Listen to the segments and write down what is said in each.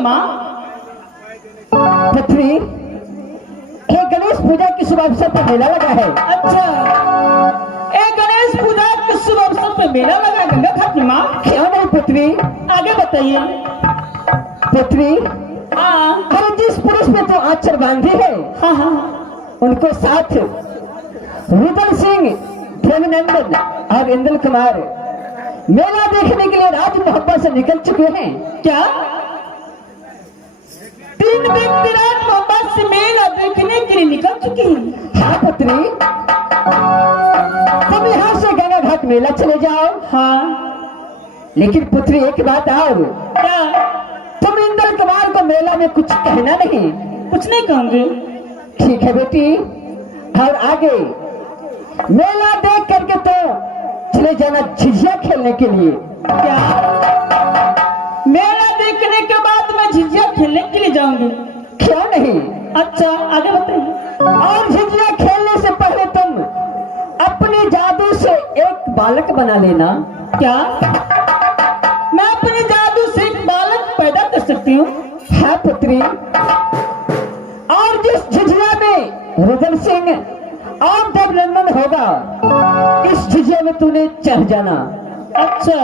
माँ? पृथ्वी, ये गणेश पूजा के शुभ अवसर पर मेला लगा है। अच्छा, एक गणेश पूजा के शुभ अवसर पर मेला लगा गंगा घाट में माँ? क्यों नहीं पृथ्वी, आगे बताइए। पृथ्वी, हाँ अरे जिस पुरुष में तो आंचल बांधी है, हाँ हाँ, उनको साथ रुदल सिंह, प्रेमनंदन और इंद्र कुमार मेला देखने के लिए राज मोहब्बत से निकल चुके हैं। क्या 3 व्यक्ति राज मोहब्बत से मेला देखने के लिए निकल चुके हैं? हाँ पुत्री, तुम यहाँ से गंगा घाट मेला चले जाओ। हाँ, लेकिन पुत्री एक बात और, क्या? तुम इंद्र कुमार को मेला में कुछ कहना नहीं। कुछ नहीं कहूंगी। ठीक है बेटी, और आगे मेला देख करके तो चले जाना झिझिया खेलने के लिए। क्या मेला देखने के बाद मैं झिझिया खेलने के लिए जाऊंगी? क्यों नहीं? अच्छा, आगे बताइए। और झिझिया खेलने से पहले तुम अपने जादू से एक बालक बना लेना। क्या मैं अपने जादू से एक बालक पैदा कर सकती हूँ? हाँ पुत्री, और जिस झिझिया में रुदल सिंह और देवनंदन होगा, इस झिझिया में तूने चढ़ जाना। अच्छा,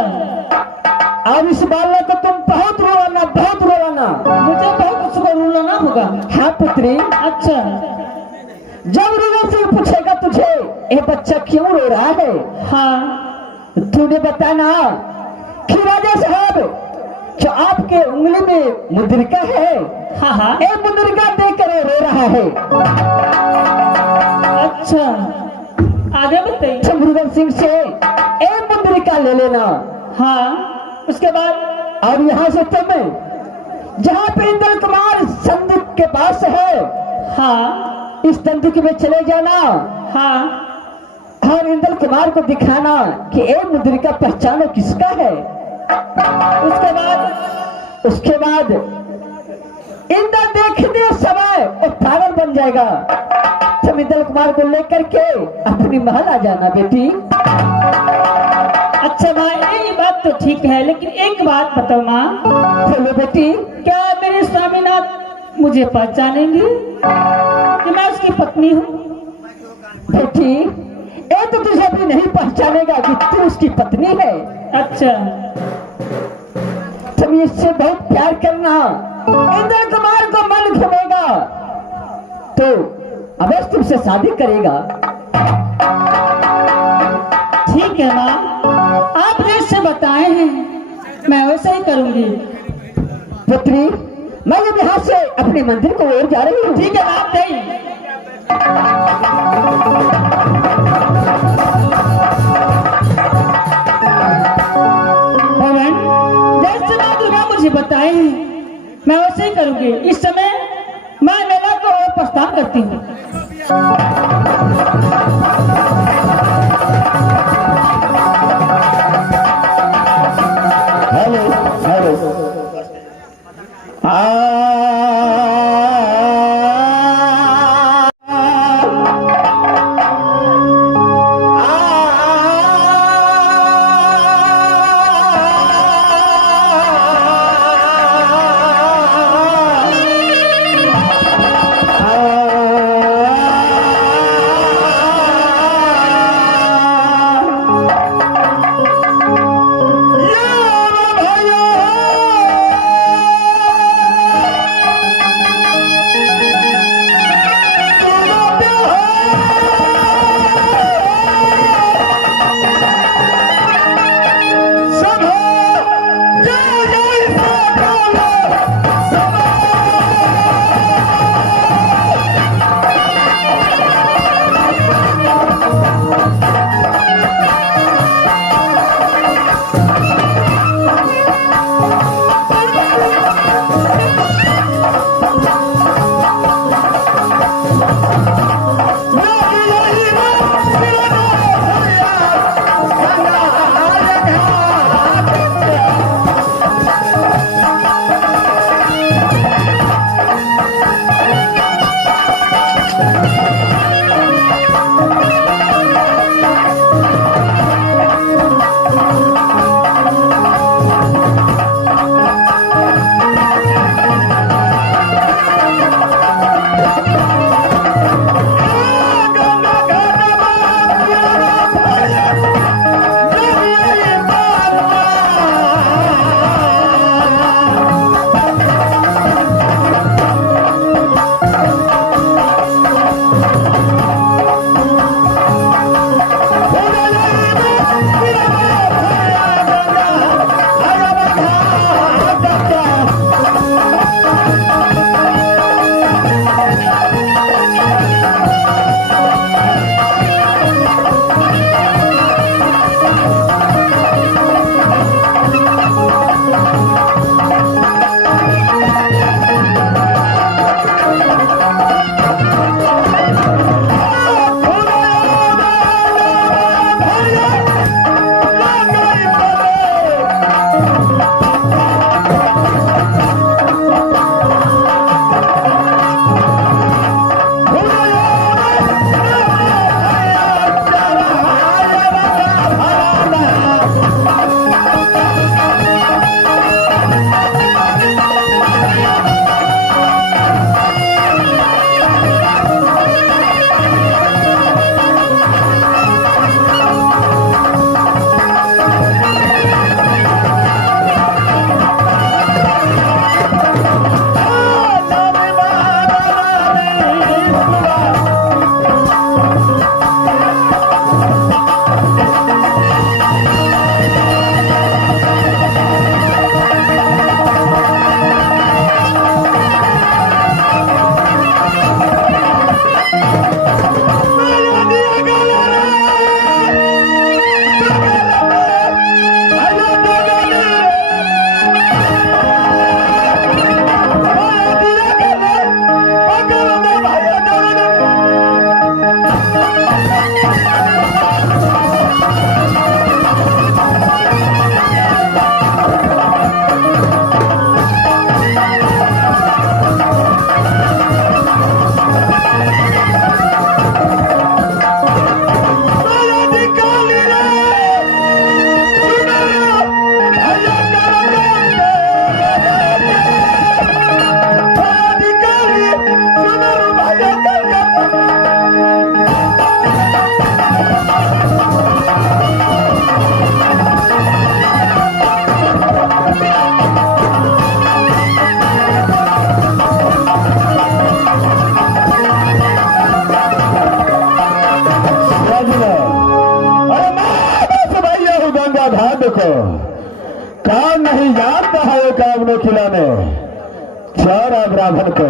और इस बालक को तुम बहुत रोवाना, बहुत रोवाना। मुझे बहुत उसको रुलाना होगा? हाँ पुत्री, अच्छा, जब रुदल सिंह पूछेगा तुझे ये बच्चा क्यों रो रहा है, हाँ, तूने बताना कि राजा साहब जो आपके उंगली में मुद्रिका है, हाँ हाँ, ये मुद्रिका देकर रो रहा है। अच्छा, आगे बताइए। तुम रुदल सिंह से एक मुद्रिका ले लेना। हाँ, उसके बाद? और यहाँ से तुम जहाँ पे इंद्र कुमार संदूक के पास है, हाँ इस संदूक में चले जाना। हाँ, और इंद्र कुमार को दिखाना कि एक मुद्रिका पहचानो किसका है। उसके बाद इंद्र देखने समय वो पागल बन जाएगा। तुम इंद्र कुमार को लेकर के अपनी महल आ जाना बेटी। अच्छा माँ, ये बात तो ठीक है, लेकिन एक बात बताओ माँ। बोलो बेटी। क्या मेरे स्वामीनाथ मुझे पहचानेंगे कि मैं उसकी पत्नी हूँ? बेटी, ये तो तुझे अभी नहीं पहचानेगा कि तू उसकी पत्नी है। अच्छा, तुम इससे बहुत प्यार करना। इंद्र कुमार को मन घूमेगा तो अवश्य तुमसे शादी करेगा। ठीक है माँ, आप जैसे बताए हैं मैं वैसा ही करूंगी। पुत्री, मैं अब यहाँ से अपने मंदिर को ओर जा रही हूँ। ठीक है, आप जाइए। भगवान, जैसे माँ दुर्गा मुझे बताए हैं मैं वैसे ही करूंगी। इस समय मैं मेला को और प्रस्थान करती हूँ। हेलो हेलो, देखो काम नहीं जानता है वो काम नो खिलाने चारा ब्राह्मण को।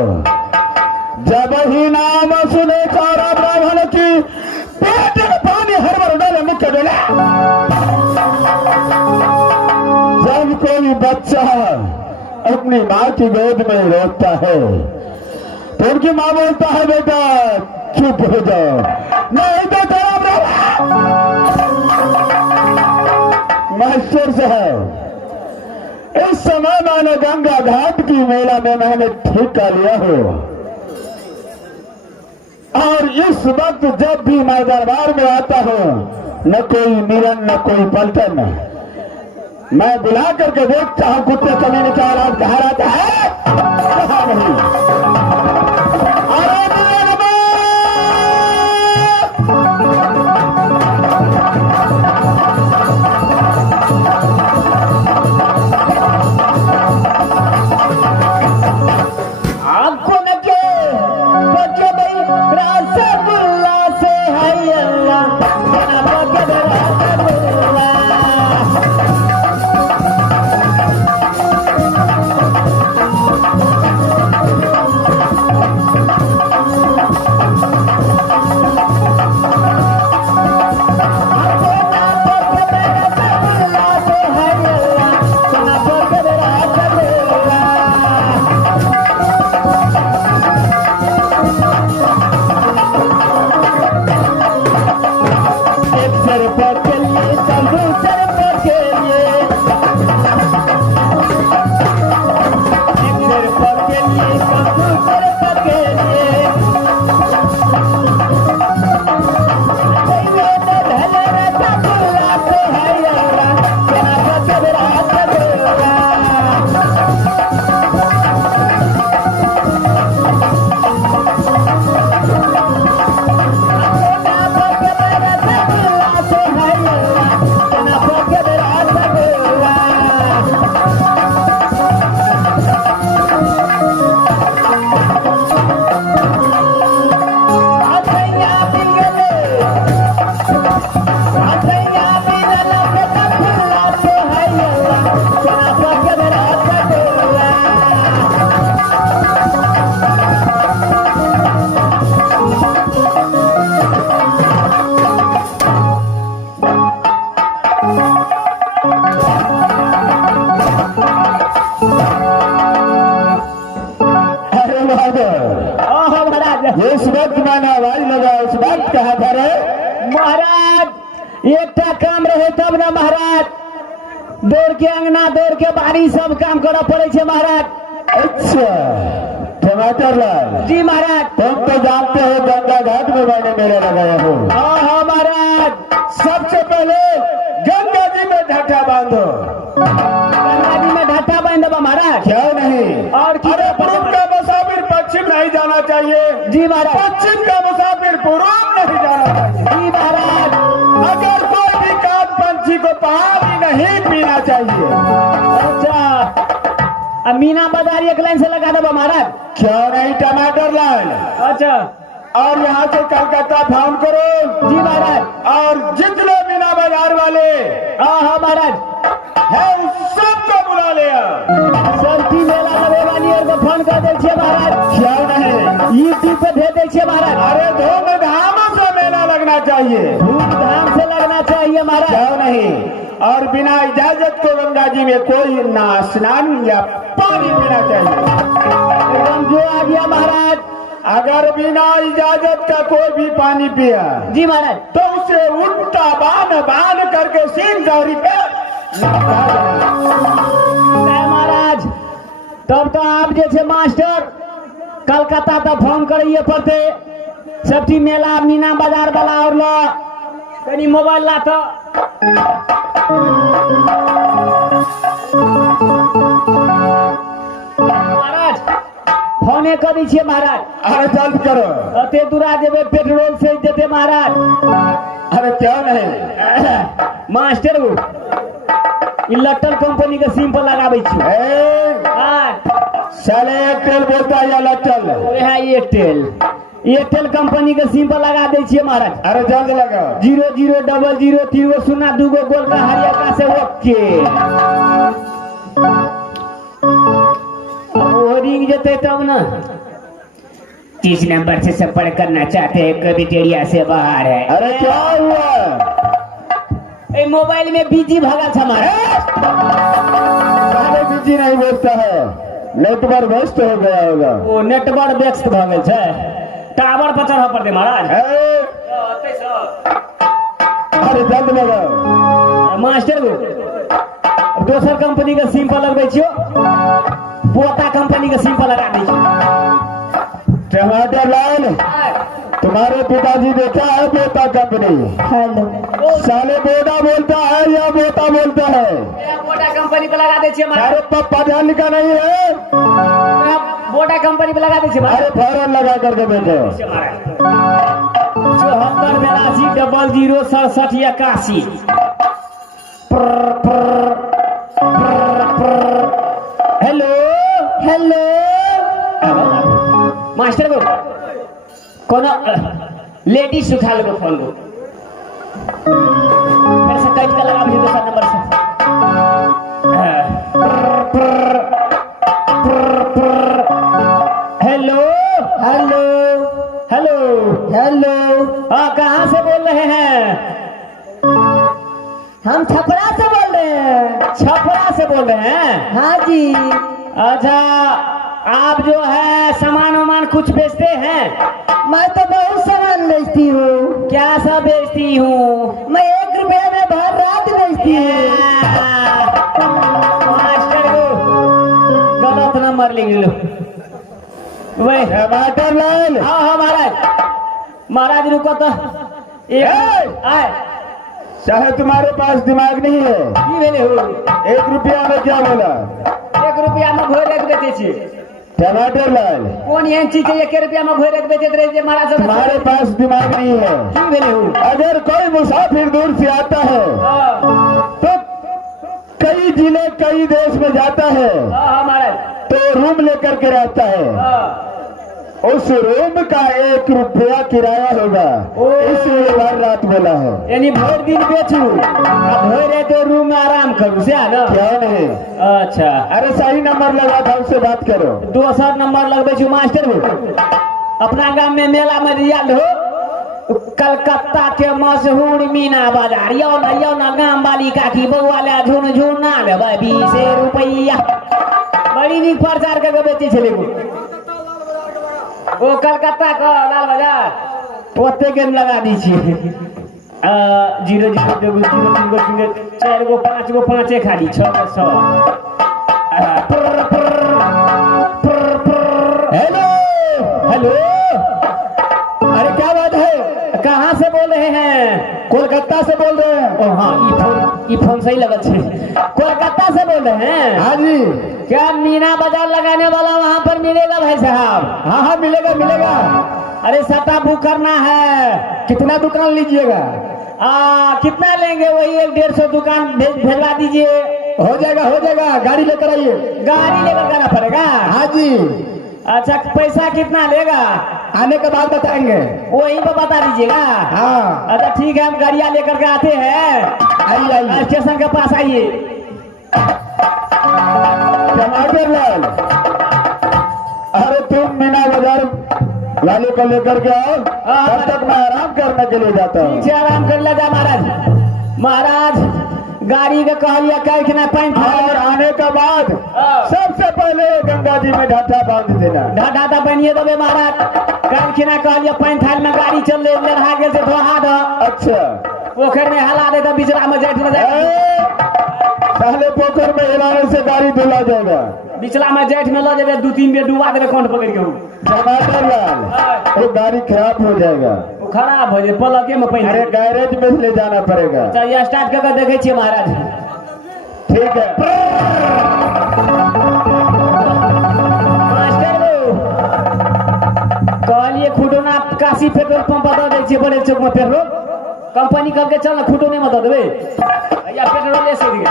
जब ही नाम सुने चारा ब्राह्मण की पेट में पानी हर बार डाले मुख्य डोले। जब कोई बच्चा अपनी माँ की गोद में रोता है तो उनकी माँ बोलता है बेटा चुप हो जाओ, नहीं तो चारा ब्राह्मण। मास्टर साहब इस समय मैंने गंगा घाट की मेला में मैंने ठेका लिया हो और इस वक्त जब भी मैं दरबार में आता हूं न कोई मिलन न कोई पलटन। मैं बुला करके देखता हूं कुत्ते कमीने का औलाद कहा रहता है कहा नहीं। अरे आपको न के बच्चों भाई रसगुल्ला से है अल्लाह ना बगैर रसगुल्ला। इस वक्त मैंने आवाज लगा उस वक्त कहा था रे महाराज एक काम रहे तब ना महाराज दौड़ के अंगना दौड़ के बारी सब काम करा पड़े छे महाराज। अच्छा टमाटर लाल जी महाराज। तुम तो जानते हो गंगा घाट में मैंने मेला लगाया हूँ। हाँ हाँ महाराज। सबसे पहले गंगा जी में ढट्ठा बांधो। गंगा जी में ढट्ठा बांध दबा महाराज। क्यों नहीं? और की अरे पूर्व का मुसाफिर पश्चिम नहीं जाना चाहिए। जी महाराज। पश्चिम का मुसाफिर पूर्व नहीं जाना चाहिए। जी महाराज। अगर कोई भी काग पंछी को पानी नहीं पीना चाहिए। अच्छा, अब मीना बाजार एक लाइन से लगा दबा महाराज। क्यों नहीं? टमाटर लाइन। अच्छा, और यहाँ से कलकत्ता फोन करो। जी महाराज। और जितने मीना बाजार वाले हाँ महाराज है उस सबको बुला लिया। सब्जी मेला लगे वाली और को फोन कर दे महाराज। क्यों नहीं? यूट्यूब पे भेज दे महाराज। अरे धूमधाम से मेला लगना चाहिए। धूमधाम से लगना चाहिए महाराज। क्यों नहीं? और बिना इजाजत को गंगा जी में कोई ना स्नान या पानी पीना चाहिए। एकदम जो आ गया महाराज। अगर बिना इजाजत का कोई भी पानी पिया जी महाराज तो उसे उल्टा बांध करके सिंह दौरी पे लटका देना। महाराज तब तो आप जैसे मास्टर कलकत्ता तो फोन करिए पड़ते सब्जी मेला मीना बाजार वाला और लो कहीं मोबाइल ला तो महाराज फोने कर दीजिए महाराज। अरे जल्द करो। अते दूरा देवे पेट्रोल से देते महाराज। अरे क्यों नहीं? मास्टर वो इलेक्ट्रल कंपनी के सिम पर लगाबे छी। साले एयरटेल बोलता है या लटल? एयरटेल कंपनी के सिम पर लगा दे छिए महाराज। अरे जल्द लगाओ। 0000 2 गोल का हरिया से ओके। वो रिंग जते तब ना 30 नंबर से संपर्क करना चाहते हैं कभी टेरिया से बाहर है। अरे क्या हुआ? मोबाइल में बिजी भागा था हमारा। साले बिजी नहीं बोलता है, नेटवर्क व्यस्त हो गया होगा। वो नेटवर्क व्यस्त भ गेल छै, टावर पर चढ़ पड़ते महाराज। अरे जल्द लगाओ। मास्टर दोसर कंपनी के सिम पर लगबै छियो, पोता कंपनी के सिम पर लगा दै छियो। टमाटर लाल तुम्हारे पिताजी देखा है बोता कंपनी? हेलो साले बोदा बोलता है या बोता बोलता है? बोटा कंपनी पे लगा दे छिए महाराज। अरे पप्पा ध्यान लिखा नहीं है? बोटा कंपनी पे लगा दे छिए महाराज। अरे फौरन लगा करके बैठो। 74 82 00 67 81। हेलो हेलो मास्टर को कोनो लेडीज उठा लो फोन को, फिर से कट के लगा मुझे दूसरा नंबर से। हेलो हेलो हेलो हेलो हाँ कहाँ से बोल रहे हैं? हम छपरा से बोल रहे हैं। छपरा से बोल रहे हैं? हाँ जी। अच्छा आप जो है सामान वामान कुछ बेचते हैं? मैं तो बहुत सामान बेचती हूँ। क्या सब बेचती हूँ? मैं 1 रुपया में भर रात बेचती हूँ। मास्टर को गलत नंबर लिख लो। वही टमाटर लाल। हाँ हाँ महाराज। महाराज रुको तो एक आए चाहे तुम्हारे पास दिमाग नहीं है? की भेले हो? 1 रुपया में क्या बोला? 1 रुपया में भोर एक बेचे छी। टमाटर लाल कौन एहन चीज है 1 रुपया में भोर एक बेचते रहे महाराज? तुम्हारे पास दिमाग नहीं है? की भेले हो? अगर कोई मुसाफिर दूर से आता है तो कई जिले कई देश में जाता है हाँ महाराज। तो रूम लेकर के रहता है। उस रूम का 1 रुपया किराया होगा, इसलिए हर रात बोला है। यानी भर दिन बेचू अब भर है तो रूम में आराम करूँ से ना? क्या नहीं? अच्छा अरे सही नंबर लगा था, उससे बात करो। दोसर नंबर लगबे छु मास्टर हो। अपना गांव में मेला में रियल हो कलकत्ता के मशहूर मीना बाजार यो ना गांव वाली काकी बउआ ले झुन झुना लेबै 20 रुपया। बड़ी नीक प्रचार करके बेचे छले ओ कलकत्ता का लाल बाजार ओते के लगा दी छी। 0 0 2 0 3 गो 4 गो 5 गो 5 खाली 6 गो 100। हेलो हेलो अरे क्या बात है? कहाँ से बोल रहे रहे हैं? कोलकाता से बोल रहे हैं। ओ हाँ, ई फोन सही लगत छे। कोलकाता से बोल रहे हैं? हाँ जी। क्या मीना बाजार लगाने वाला वहाँ पर मिलेगा भाई साहब? हाँ हाँ, मिलेगा मिलेगा। अरे सटा बुक करना है। कितना दुकान लीजिएगा? कितना लेंगे? वही 150 दुकान भेजवा दीजिए। हो जाएगा, गाड़ी लेकर आइए। गाड़ी लेकर जाना पड़ेगा? हाँ जी। अच्छा, पैसा कितना लेगा? आने के बाद बताएंगे। वहीं पर बता दीजिएगा। हाँ। अच्छा ठीक है, हम गाड़ियाँ लेकर के आते हैं। आइए स्टेशन के पास आइए। टमाटर लाल, अरे तुम मीना बाजार वाले को लेकर के आओ, तब तक मैं आराम करने के लिए जाता हूँ। ठीक से आराम कर ले जा महाराज। महाराज गाड़ी के कहलिया कह के ना पानी और आने के बाद सबसे पहले गंगा जी में ढाठा बांध देना। ढाठा बनिए देवे महाराज। कह के ना कहलिया पानी थाल में गाड़ी चल ले लड़ा के से धोहा द। अच्छा। पोखर में हला दे तो बिचरा में जेठ में जाए। पहले पोखर में हिलाने से गाड़ी धुला जाएगा। बिचला में जेठ में लो जाए, 2-3 बेर डुबा देवे कौन पकड़ के। टमाटर लाल, वो गाड़ी खराब हो जाएगा। वो खराब हो जाए, पलके में पानी। अरे गैरेज में ले जाना पड़ेगा। चलिए स्टार्ट करके देखे छिए महाराज। ठीक है। मास्टर कहलिए खुटोना काशी पेट्रोल पंप बता दे छिए, बड़े चौक में पेट्रोल कंपनी करके चल ना, खुटोने में दे देवे या पेट्रोल ले से दिए।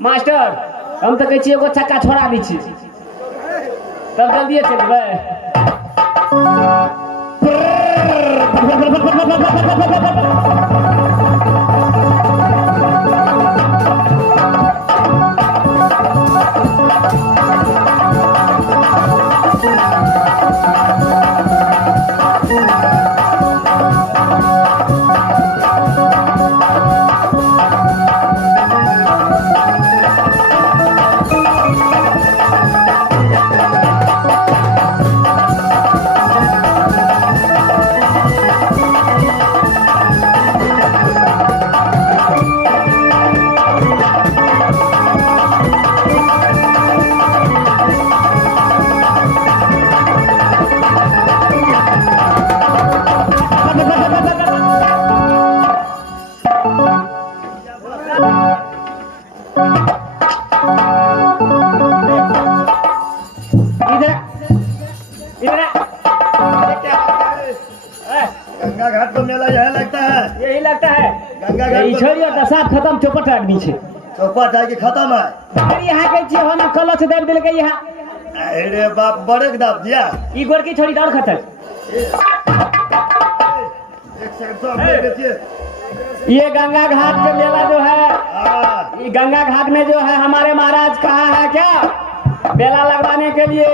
मास्टर हम तो कह एगो चक्का छोड़ा दी छी, तब जल्दी चलबै। गंगा घाट तो मेला यही लगता है। यही लगता है। गंगा घाट छोड़िए तो साफ खत्म, चौपट आदमी छे। चौपट है कि खत्म है? अरे यहाँ के छी हम कलच दे दिल के यहाँ। अरे बाप, बड़े दाब दिया। ई गोर की छोड़ी और खतर। एक सेकंड तो अपने देखिए। ये गंगा घाट के मेला जो है, हाँ। ये गंगा घाट में जो है हमारे महाराज कहा है क्या मेला लगवाने के लिए।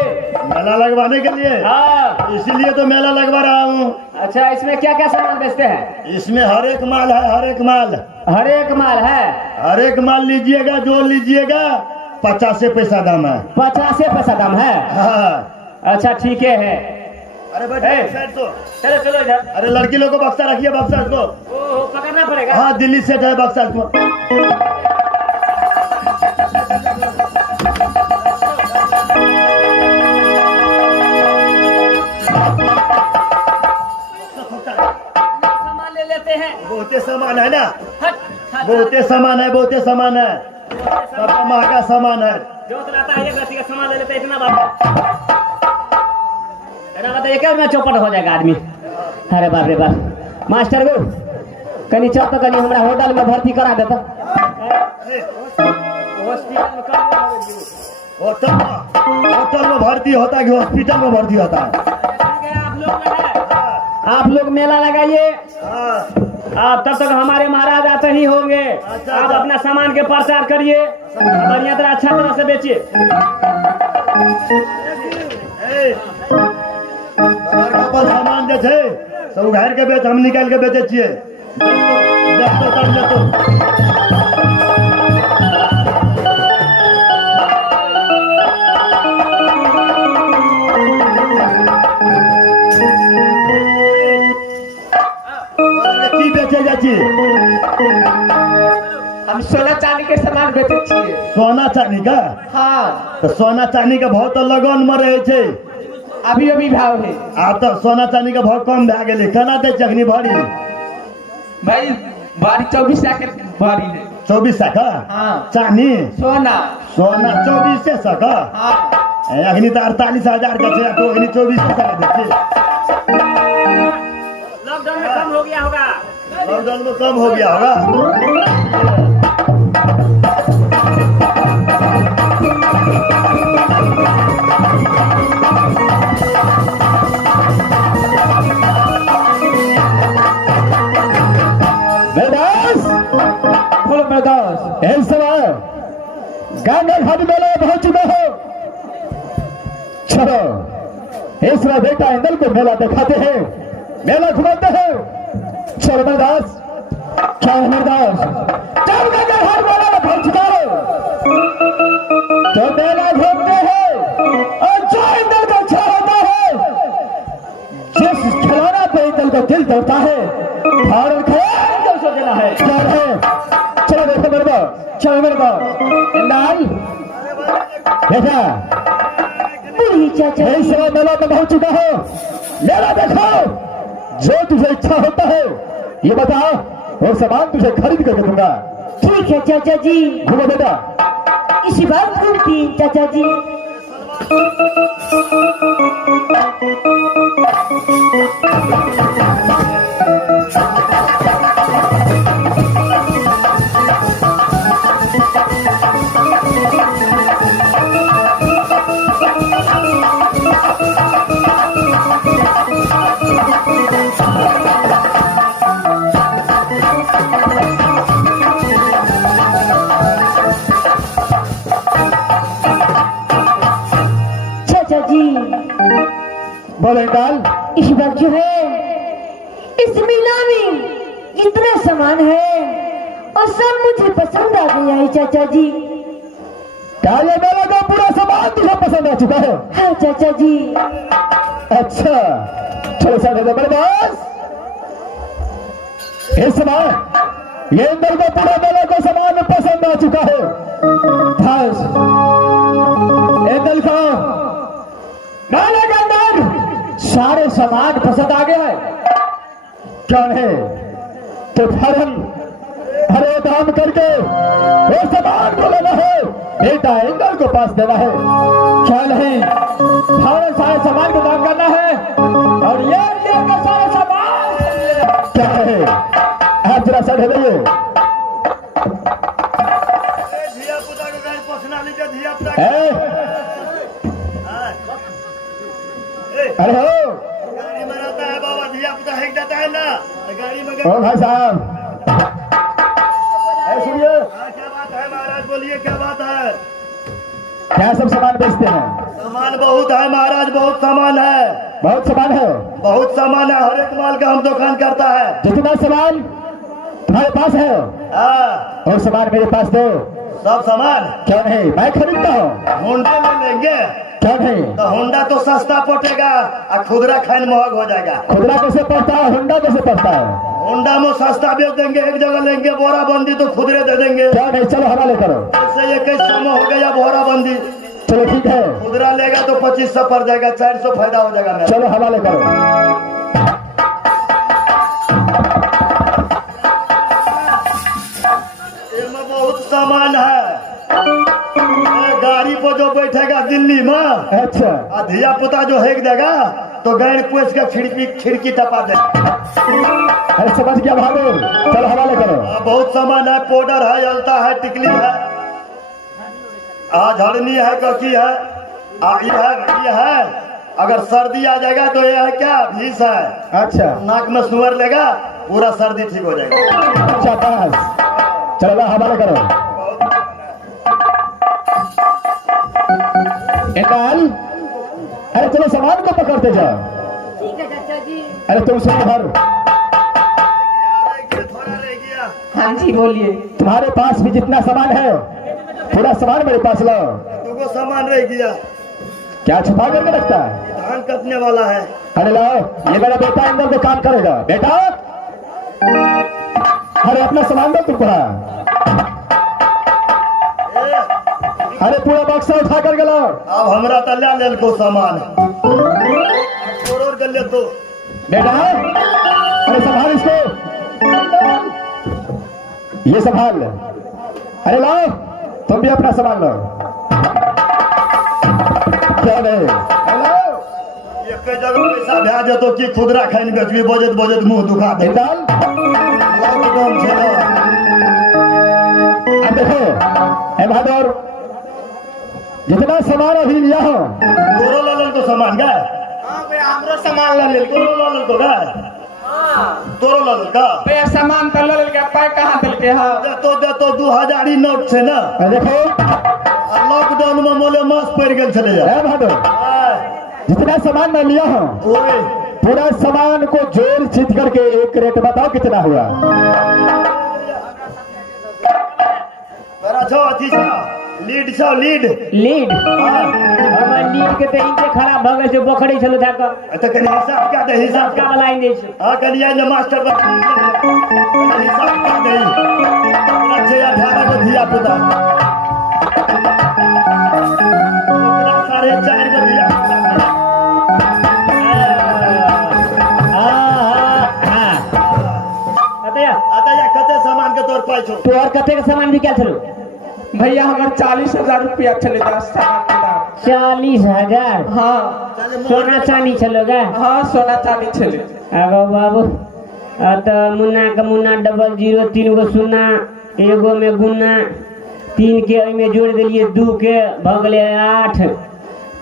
मेला लगवाने के लिए? हाँ। इसीलिए तो मेला लगवा रहा हूँ। अच्छा, इसमें क्या क्या सामान बेचते हैं? इसमें हर एक माल है, हर एक माल। हर एक माल है? हर एक माल लीजिएगा, जो लीजिएगा 50 पैसा दाम है। 50 पैसा दाम है? हाँ। अच्छा ठीक है। अरे बैठो साइड तो। चलो चलो इधर। अरे लड़की लोग को बक्सा रखिए, बक्सा को। ओ पकड़ना पड़ेगा। हाँ, दिल्ली से है बक्सा को। सामान ले लेते हैं। बहुते सामान है ना? हट। बहुते सामान है, बहुते सामान है। सबका महंगा सामान है। जो रहता है एक रत्ती का सामान ले लेते हैं। इतना बात एक में चौपट हो जाएगा आदमी। अरे बाप रे बाप। मास्टर गो कनी चल तो कनी हमरा होटल में भर्ती करा देता। होटल में भर्ती होता है कि हॉस्पिटल में भर्ती होता है? आप लोग मेला लगाइए। हाँ। आप तब तक हमारे महाराज आते ही होंगे। आप अपना सामान के प्रचार करिए, बढ़िया तरह अच्छा तरह से बेचिए। सामान जे छै सब घर के बेच, हम निकाल के बेचे छियै। की बेचे जाइ छी? हम सोना चांदी के सामान बेचे छियै। सोना चांदी का? हाँ। तो सोना चांदी का भाव तो लगन में रहे छै। अभी अभी भाव है आप तो सोना चांदी का भाव कम भे गेले, केना दे जखनी भरी? भाई बारी 24 के बारी है। 24 का? हाँ। चांदी सोना सोना 24 का? हाँ अखनी तो 48,000 का छे, तो अखनी 24 का देते। लॉकडाउन में कम हो गया होगा। लॉकडाउन में कम हो गया होगा। बोलो प्रकाश इस समय गंगा घाट मेला पहुंच चुके हो। चलो इस समय बेटा इंदल को मेला दिखाते हैं, मेला घुमाते हैं। चलो मरदास, क्या है मरदास? जब गंगा घाट मेला में पहुंच चुका हो तो मेला घूमते हैं, और जो इंदल का अच्छा होता है, जिस खिलौना पे इंदल का दिल दौड़ता है, भारत को इंदल से देना है। क्या है? चलो देखो मरदा, चलो मरदा इंदल देखा बूढ़ी चाचा इस समय मेला में पहुंच चुका हो। मेला देखो, जो तुझे इच्छा होता है ये बताओ, और सामान तुझे खरीद करके दूंगा। ठीक है चाचा जी, घूमो बेटा। इसी बात घूमती चाचा जी। चाचा जी बोलो इंदल। इस बार जो है इस मेला में इतना सामान है और सब मुझे पसंद आ गया है चाचा जी। क्या ये मेला का पूरा सामान तुझे पसंद आ चुका है? हाँ चाचा जी। अच्छा चलो साथ जबरदस्त। इस समय ये इंदल का पूरा मेला का सामान पसंद आ चुका है। बस इंदल को मेले के अंदर सारे सामान पसंद आ गया है। कौन है? तो फिर हम हरे दाम करके वो सामान को लेना है, बेटा इंदल को पास देना है। क्या नहीं, सारे सामान को दाम करना है, और ये लेकर सारे सामान क्या है? आप जरा सर ढलिए। अरे हो गाड़ी में रहता है बाबा, धिया पुता हेक जाता है ना, गाड़ी में ओ भाई साहब, सुनिए, क्या बात है महाराज? बोलिए क्या बात है? क्या सब सामान बेचते हैं? सामान बहुत है महाराज, बहुत सामान है, बहुत सामान है। बहुत सामान है, हर एक माल का हम दुकान करता है। जितना सामान तुम्हारे पास है हाँ, और सामान मेरे पास दो। सब सामान क्या नहीं, मैं खरीदता हूँ। होंडा ले लेंगे क्या नहीं, तो होंडा तो सस्ता पड़ेगा और खुदरा खान महंग हो जाएगा। खुदरा कैसे पड़ता है, होंडा कैसे पड़ता है? होंडा में सस्ता बेच देंगे, एक जगह लेंगे बोरा बंदी तो खुदरे दे देंगे। क्या नहीं, चलो हवाले करो। ऐसे 2100 में हो गया बोरा बंदी, चलो ठीक है, खुदरा लेगा तो 2500 पड़ जाएगा, 400 फायदा हो जाएगा मेरा। चलो हवाले करो। इसमें बहुत सामान है। ये गाड़ी पर जो बैठेगा दिल्ली में, अच्छा और धिया पुता जो हेक देगा तो गाड़ी पोछ के खिड़की टपा दे। अरे समझ गया भागो, चलो हवाले करो। बहुत सामान है, पाउडर है, अलता है, टिकली है, झड़नी है, ककी है, ये है। अगर सर्दी आ जाएगा तो ये है क्या, भीस है, अच्छा नाक में सुअर लेगा, पूरा सर्दी ठीक हो जाएगा। अच्छा बस, चलो हवाले करो। इंदल, अरे चलो सामान को पकड़ते जाओ। ठीक है चाचा जी। अरे तुम सुनो भर, थोड़ा रह गया। हाँ जी बोलिए। तुम्हारे पास भी जितना सामान है पूरा सामान मेरे पास लो। तुमको सामान रह गया, क्या छुपा करके रखता है? धान कटने वाला है। अरे लाओ, ये मेरा बेटा इंदल को काम करेगा। बेटा, अरे अपना सामान दो तुमको। अरे पूरा बक्सा उठा करके लाओ। अब हमरा तो ले को सामान। चल ले तो बेटा अरे संभाल इसको, ये संभाल। अरे लाओ तुम भी अपना संभाल लो। क्या नहीं एक जगह पैसा भे जतो कि खुदरा खाइन बेचबी बजत बजत मुंह दुखा दे दाल लॉकडाउन छे ना। अब देखो ए बहादुर, जितना सामान अभी लिया हो तोरो लालन को सामान का हां बे हमरो सामान ले ले तोरो लालन को का तोरो लालन का बे सामान त ले के पाई कहां दिल के हां दे तो 2000 ही नोट छे ना। देखो लॉकडाउन में मोले मास पड़ गेल चले जा। ए बहादुर, जितना सामान मैं लिया हूँ ओए पूरा सामान को जोड़ चित करके एक रेट बताओ कितना हुआ। बड़ा छो अथी छो लीड छो लीड लीड हां हमर लीड के त इनके खराब भ गेल छै, बोखड़ी छलो था क तो कनी हिसाब का दे हिसाब का का वाला इन दै छै। हां कनिया ने मास्टर बा हिसाब का दे अच्छे 18 को दिया पुता 4.5 को दिया आता या कते सामान के तोर पाइ छो तो और कते के सामान भी क्या छलो भैया हमार 40,000 रुपया चले 10 सामान के दाम। 40,000 हाँ सोना चांदी छलो गा। हाँ सोना चांदी चले। आगो बाबू त मुन्ना का मुन्ना 00 3 गो सुन्ना एगो में गुन्ना 3 के में जोड़ दिलिए 2 के भ गेले 8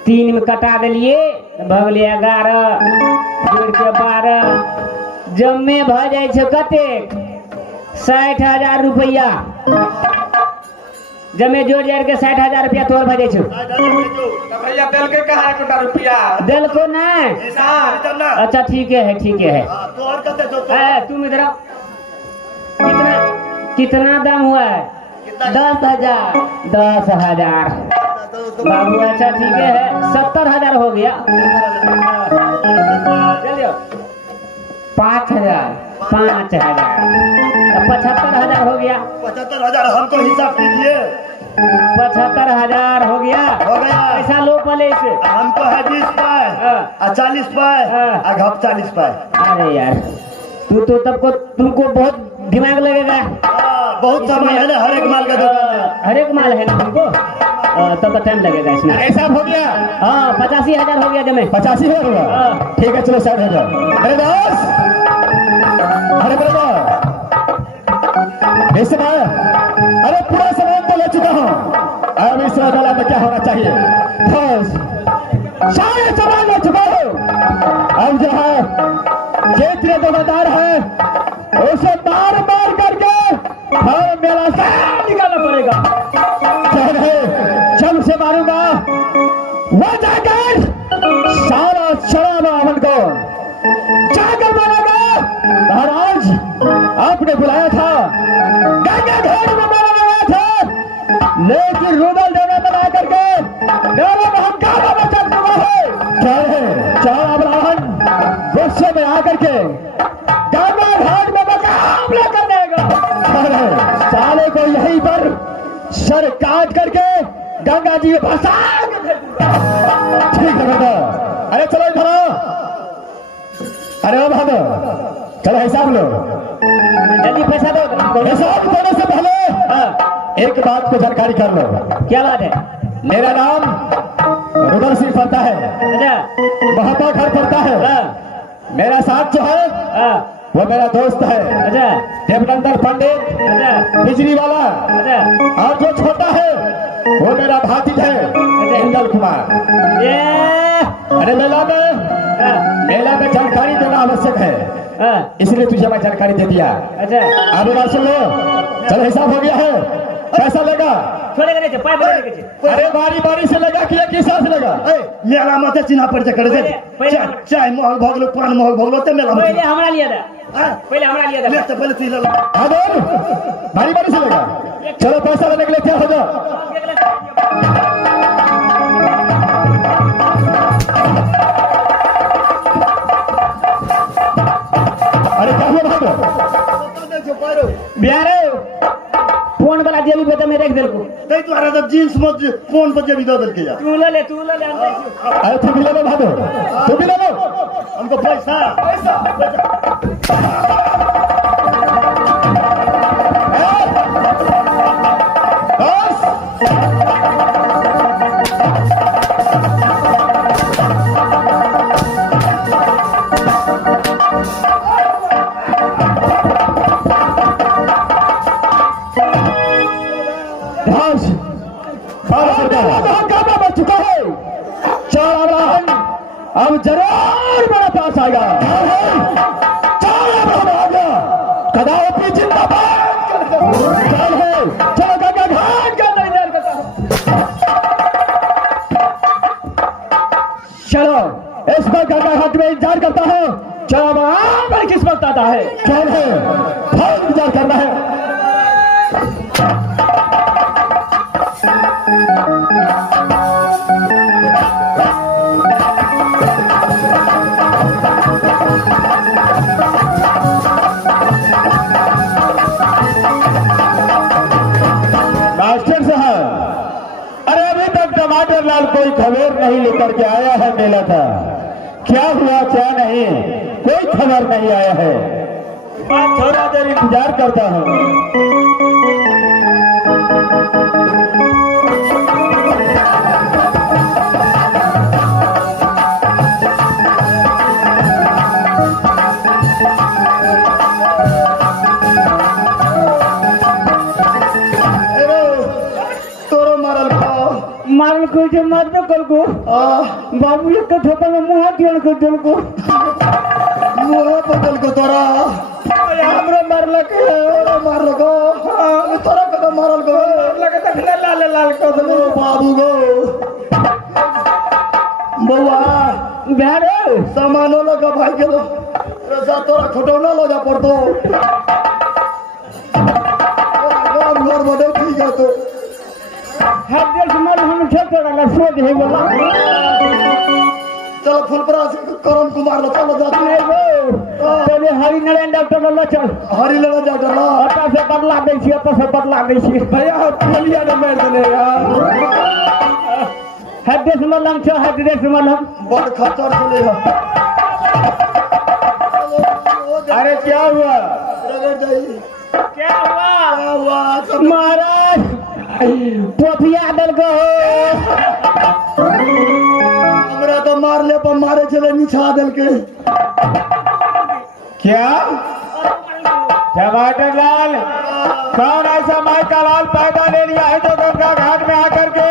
3 में कटा दिलिए भ गेले 11 जोड़ के 12 जम्मे भ जाय छै कते 60,000 रुपया। जमे जोड़ जाड़ के 60,000 रुपया तोर भ जाय छै। तो भैया दिल के कहा कोटा रुपया दिल को ना अच्छा ठीक है ठीक है। तोर कते छो तुम इधर आओ। कितना कितना दाम हुआ है 10,000 10,000 बाबू अच्छा ठीक है 70,000 हो गया। चलिए 5,000 5,000 75,000 हो गया। 75,000 हमको हिसाब कीजिए 75,000 हो गया। हो गया। ऐसा लो पहले इसे हमको है 20 पाए हाँ। 40 पाए हाँ। घप 40 पाए अरे यार तू तो तब को तुमको बहुत दिमाग लगेगा। बहुत सामान है ना हर एक माल का दुकान है। हर एक माल है ना तुमको तब तो टाइम लगेगा इसमें। ऐसा हो गया हाँ 85,000 हो गया जमे 85,000 हुआ। हाँ। ठीक है चलो 60,000। अरे दास अरे ब्रदर अरे पूरा सामान तो ले चुका हूँ, अब इस वाला में क्या होना चाहिए बस सारे सामान ले चुका हूँ। अब जो है जितने दुकानदार है उसे मार मार करके हर मेला से निकालना पड़ेगा। जब से मारूंगा वो जाकर सारा शराब अमन को जाकर मारेगा। महाराज आपने बुलाया था गंगा घाट में मारा गया था, लेकिन रूबल देने बना करके मेरे महंगामा में चल चुका है। चार ब्राह्मण गुस्से में आकर के गंगा घाट में मुकाबला कर देगा। साले को यहीं पर सर काट करके गंगा जी को भसा के फेंक दूंगा। ठीक है बेटा, अरे चलो इधर आओ। अरे ओ बहादुर चलो हिसाब लो। जल्दी पैसा दो। हिसाब देने से पहले एक बात को जानकारी कर लो। क्या बात है? मेरा नाम रुदल सिंह पड़ता है, अच्छा महापा घर पड़ता है। हाँ मेरा साथ जो है हाँ वो मेरा दोस्त है अच्छा देवनंदन पंडित अच्छा बिजली वाला, अच्छा और जो छोटा है वो मेरा भातिज है इंदल कुमार। ये अरे मेला में जानकारी देना आवश्यक है, हाँ इसलिए तुझे मैं जानकारी दे दिया। अच्छा अब बात सुन लो, चलो हिसाब हो गया है, पैसा लगा। छोड़ेगा नहीं पाइप लेके के अरे बारी बारी से लगा कि एक ही साथ लगा। मेला में चिन्हा पड़ करे चाय महल भगलो पान महल भगलो ते मेला पहले में हमरा लिया था पहले हमरा लिया ले था तो पहले तू ले लो। आदर बारी बारी से लगा। चलो पैसा लेने के लिए क्या हो जाओ। अरे क्या हुआ भागो बिहार फोन वाला जेबी बेटा में रख दे को नहीं तुम्हारा तो जींस मत फोन पर जेबी दे के जा तू ले ले हम देखियो अरे तुम भी ले लो भादो, तुम भी ले लो। हमको पैसा बच चुका है। चार अब्राहम अब जरूर मेरे पास आएगा। चार अब्राहम आ गया। कदापि जिंदाबाद। चल है, चलो गंगा घाट का इंतजार करता हूं। चलो इस बार गंगा घाट में इंतजार करता हूं। चलो अब्राहम बड़ी किस्मत आता है। चल है, बहुत इंतजार करना है। मास्टर साहब, अरे अभी तक टमाटर लाल कोई खबर नहीं लेकर के आया है मेला था। क्या हुआ क्या नहीं, कोई खबर नहीं आया है। मैं थोड़ा देर इंतजार करता हूँ। तोरो मारल मारल को जे मार न कल को बाबू एक ठोकर में मुंह दियल को दिल को मुंह बदल को तोरा हमरो मारल के मारल को तोरा कदा मारल को लगे त लाल लाल को ओ बाबू गो बउआ बेरे सामानो लगा भाई के लो रजा तोरा खटौना लगा पड़तो गाम घर में ठीक है तो हर देश मार हम खेत वाला सोच है बोला चलो फुलपरा से करम कुमार लो चलो जा नहीं गो पहले हरि नारायण डॉक्टर लो चल हरी लगा जा डरला अटा से बदला दे छी अटा से बदला दे छी भैया खोलिया ने मार देने यार। हर देश मलम छ हर देश मलम बड़ खतर चले हो अरे क्या हुआ? क्या हुआ क्या हुआ सब महाराज पोथिया दल को हमरा तो मारले पर मारे चले निछा दल के क्या टमाटर लाल कौन ऐसा माई का लाल पैदा ले लिया है जो गंगा घाट में आकर के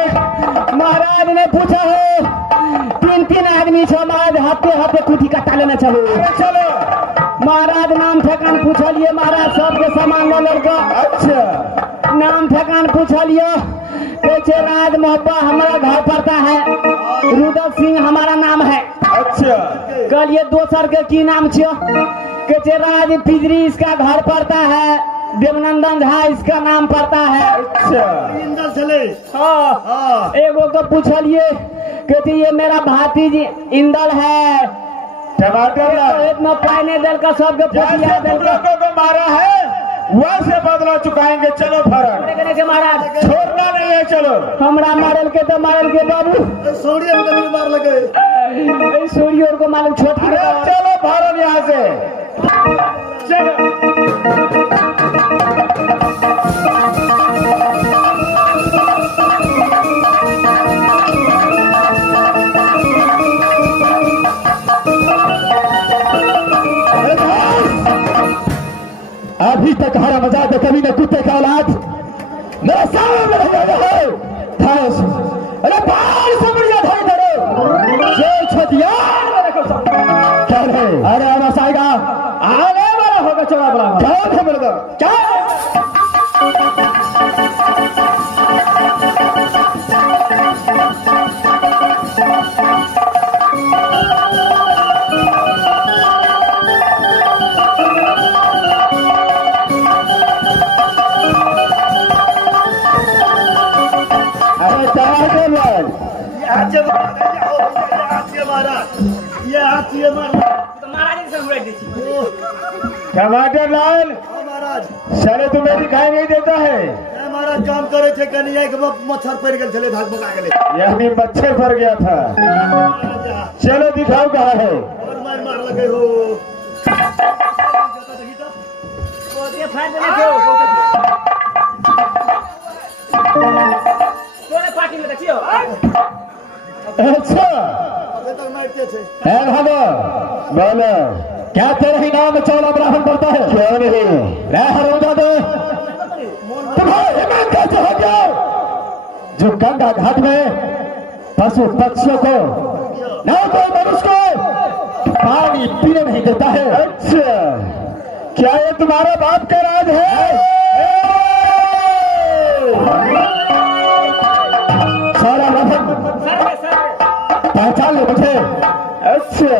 महाराज ने पूछा है तीन तीन आदमी छ महाराज हफ्ते हफ्ते कुटी कटा लेना चाहिए चलो महाराज नाम ठेकान पूछलिए महाराज सबके सामान ले लड़का अच्छा नाम ठेकान पूछलिए कैसे राज मोहब्बा हमारा घर पड़ता है रुदल सिंह हमारा नाम है अच्छा कहलिए दोसर के की नाम छो कैसे राज पिजरी इसका घर पड़ता है देवनंदन झा इसका नाम पड़ता है अच्छा इंदल चले हाँ हाँ एगो को पूछलिए कहते ये मेरा भातीजी इंदल है टमाटर लाल इतना पानी दल का सबके जैसे पोतिया तुम दल का लोगों को मारा है वैसे बदला चुकाएंगे। चलो फरक करने के महाराज छोड़ना नहीं है। चलो हमरा मारल के तो मारल के बाबू सौड़िया में कभी मार लगे सूर्य को मालूम छोट के अरे चलो भारत यहाँ से चलो अभी तक हरा मजाक तो कभी न कुत्ते का औलाद मेरे सामने नहीं आया है। धास अरे बाल से बढ़िया धाई करो जो छतियार मेरे को सब क्या है। अरे आवाज आएगा आने वाला होगा। चला बड़ा कौन है मेरे को क्या टमाटर लाल महाराज साले तुम्हें दिखाई नहीं देता है। महाराज वाला काम करे थे कन्हैया के मच्छर पड़ गए चले भाग भगा गेले यानी मच्छर पर गया था। चलो दिखाओ कहाँ है। और मार लगे हो अच्छा अबे तक मारते थे है भागो बोलो क्या तेरे ही नाम चौला ब्राह्मण बोलता है? क्यों नहीं रोजा दे तुम्हारे मन कैसे हो गया जो गंगा घाट में पशु पक्षियों को न कोई मनुष्य को पानी पीने नहीं देता है। अच्छा क्या ये तुम्हारा बाप का राज है? सारा ब्राह्मण पहचान ले मुझे। अच्छा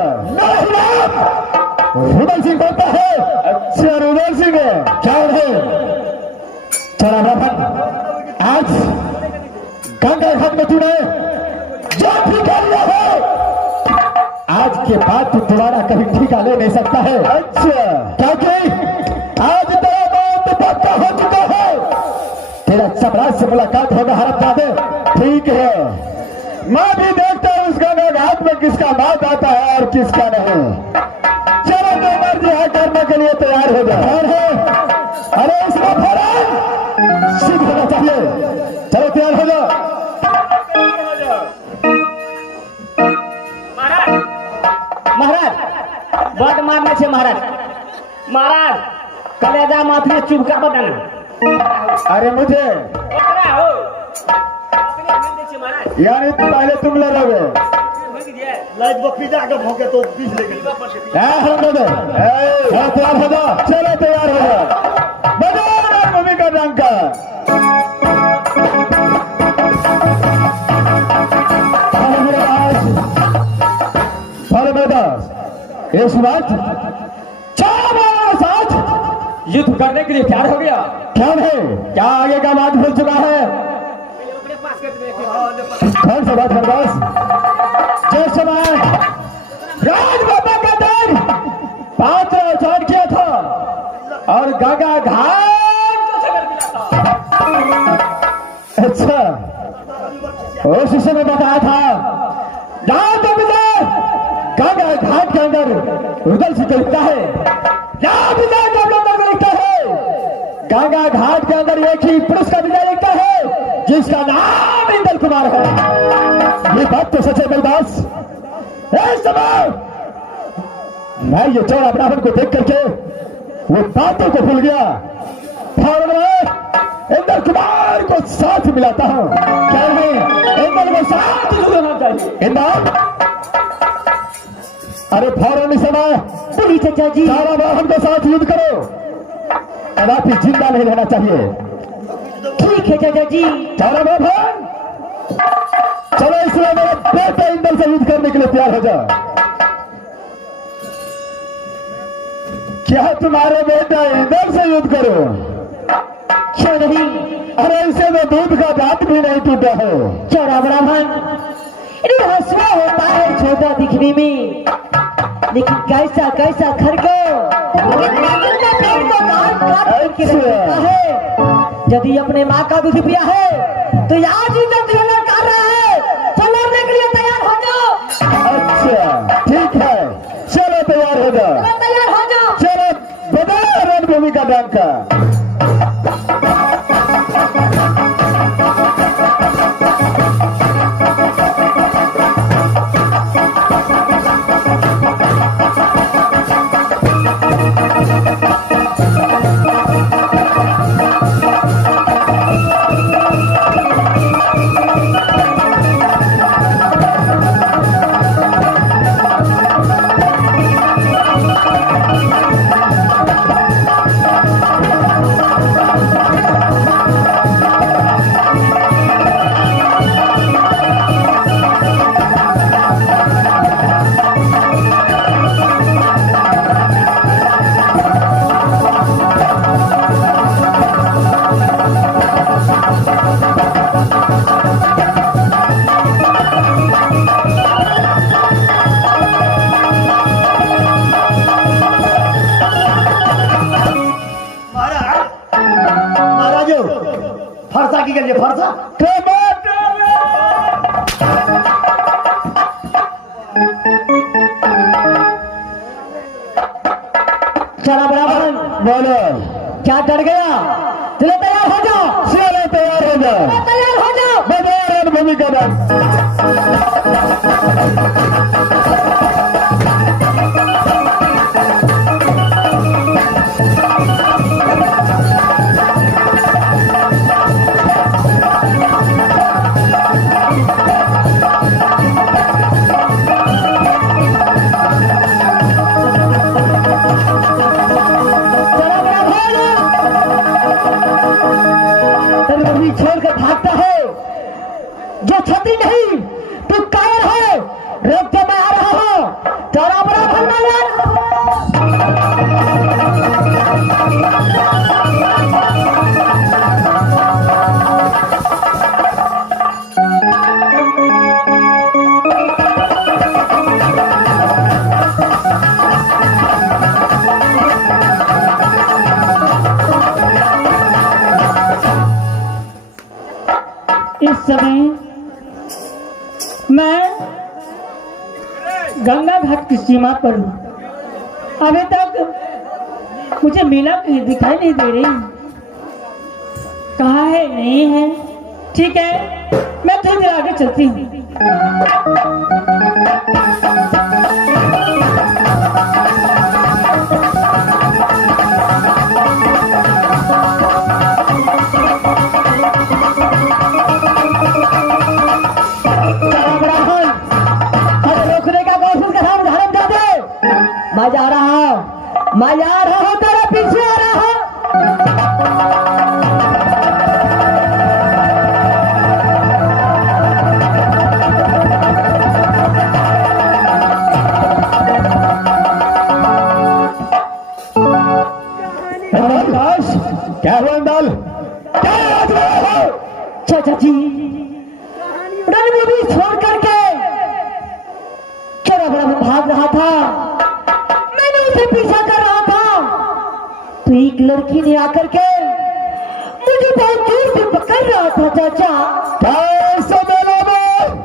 रुदल सिंह बोलता है। अच्छा रुदल सिंह क्या है? चला ब्राह्मण आज गंगा घाट में तूने जो ठिका लिया है आज के बाद तू दोबारा कभी ठिका ले नहीं सकता है। अच्छा क्योंकि आज तेरा मौत पक्का हो चुका है। तेरा चपराज से मुलाकात होगा हरमजादे। ठीक है मैं भी देखता हूँ उस गंगा घाट में किसका मौत आता है और किसका नहीं। चलो जो मर्जी है करने के लिए तैयार हो जाए। और है अरे इसमें फौरन सिद्ध होना चाहिए। चलो तैयार हो जाओ। महाराज बड़ मारना छे महाराज कलेजा माथ में चुभका बताना। अरे मुझे ओकरा हो अपने भेज दे छे महाराज यानी पहले तुम लड़ोगे। भेज दिए लाइट बत्ती जाके भौंके तो बीच ले गए तैयार हो जाओ। चलो तैयार हो जाओ। बजाओ भूमि का डंका। इस वक्त चार साथ युद्ध करने के लिए तैयार हो गया। क्या है क्या आगे का बात भूल चुका है? कौन सा बात बर्दाश्त जिस समय राज बाबा का दर पात्र उच्चारण किया था और गंगा घाट अच्छा उस समय बताया था राम गंगा घाट के अंदर रुदल सिंह लिखता है। राम विजय का लिखता है गंगा घाट के अंदर एक ही पुरुष का विजय लिखता है जिसका नाम इंदल कुमार है। ये बात तो सच है बलदास। इस समय मैं ये चौड़ा ब्राह्मण को देख करके वो बातों को भूल गया। फौरन मैं इंदल कुमार को साथ मिलाता हूँ। क्या नहीं इंदल को साथ जुड़ना चाहिए। इंदल अरे फौरन इस समय बोली चाचा जी। सारा ब्राह्मण के साथ युद्ध करो। कदापि जिंदा नहीं रहना चाहिए। ठीक है चाचा जी। सारा ब्राह्मण चलो इसलिए मेरे बेटे इंदल से युद्ध करने के लिए तैयार हो जाओ। क्या तुम्हारे बेटा इंदल से युद्ध करो? क्यों नहीं? अरे इसे तो दूध का दांत भी नहीं टूटा है। चौड़ा ब्राह्मण हंसवा होता है छोटा दिखने में लेकिन कैसा कैसा खरगो है। यदि अपने माँ का दूध पिया है तो आज ही कर रहा है। चलो लड़ने के लिए तैयार हो जाओ। अच्छा ठीक है चलो तैयार हो जाओ। तैयार हो जाओ। चलो बताओ रणभूमि का डंका। फरसा की गई फरसा चला बराबर बोलो क्या डर गया? चलो तैयार हो जाओ, चलो तैयार हो जाओ, तैयार हो जाओ। बजाओ रणभूमि का बंद। चला बराबर रणभूमि छोड़कर भागता है, जो छतरी नहीं तू कायर है, रोक के मैं आ रहा हूँ। चला बराबर इस समय मैं गंगा घाट की सीमा पर हूँ। अभी तक मुझे मीना कहीं दिखाई नहीं दे रही। कहाँ है? नहीं है। ठीक है, मैं थोड़ी देर आगे चलती हूँ। मैं जा रहा हूँ, मैं जा रहा हूँ, तेरे पीछे आ रहा हूँ। क्या हुआ अंदाल? क्या आज रहे हो? चाचा जी रणभूमि छोड़ करके चोरा बड़ा भाग रहा था, मैंने उसे पीछा कर रहा था, तो एक लड़की ने आकर के मुझे बहुत दूर से पकड़ रहा था। चाचा क्या ऐसा मेला में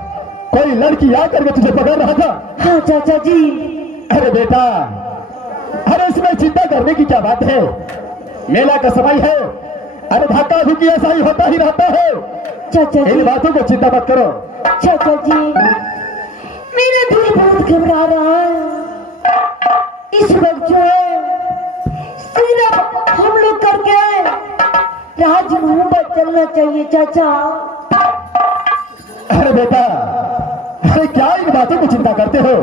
कोई लड़की आकर के तुझे पकड़ रहा था? हाँ चाचा जी। अरे बेटा, अरे इसमें चिंता करने की क्या बात है? मेला का समय है, अरे धक्का धुक्की ऐसा ही होता ही रहता है। चाचा जी, इन बातों को चिंता मत करो। चाचा जी, मेरा दिल बहुत घबरा रहा है। इस वक्त जो है सिर्फ हम लोग करके राजमहल पर चलना चाहिए। चाचा अरे बेटा, अरे क्या इन बातों की चिंता करते हो?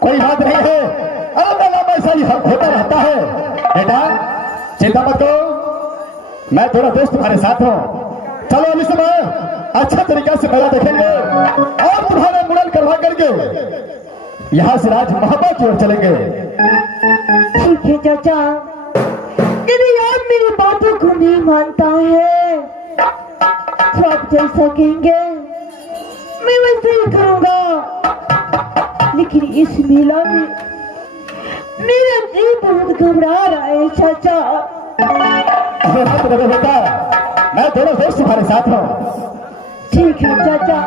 कोई बात नहीं है, अरे मेला में ऐसा ही होता रहता है। बेटा चिंता मत करो, मैं थोड़ा दोस्त तुम्हारे साथ हूँ। चलो अभी समय अच्छा तरीका से मेला देखेंगे और तुम्हारे मुड़न करवा करके यहाँ से राजमहल की ओर चलेंगे। ठीक है चाचा, यदि आप मेरी बातों को नहीं मानता है तो आप चल सकेंगे, मैं वैसे ही करूँगा। लेकिन इस मेला में मेरा जी बहुत घबरा रहा है। चाचा अरे मत डरो बेटा, मैं थोड़ा दोस्त तुम्हारे साथ हूँ। ठीक है चाचा।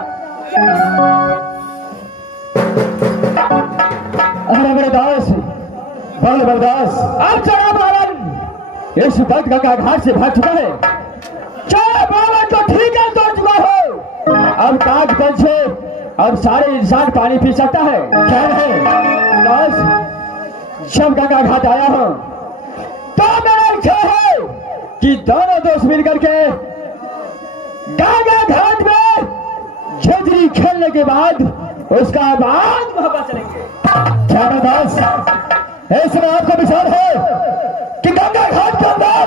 अरे बलदास, बलदास, अब चढ़ा बालन इस वक्त गंगा घाट से भाग चुका है। चढ़ा बालन तो ठीक है, तोड़ चुका हो। अब काग तल से अब सारे इंसान पानी पी सकता है। क्या है बलदास, जब गंगा घाट आया हूँ तो मेरा इच्छा है कि दोनों दोस्त मिल करके गंगा घाट में झंझरी खेलने के बाद उसका बाद वहां पर चलेंगे। क्या बलदास, इसमें आपको विचार है कि गंगा घाट के अंदर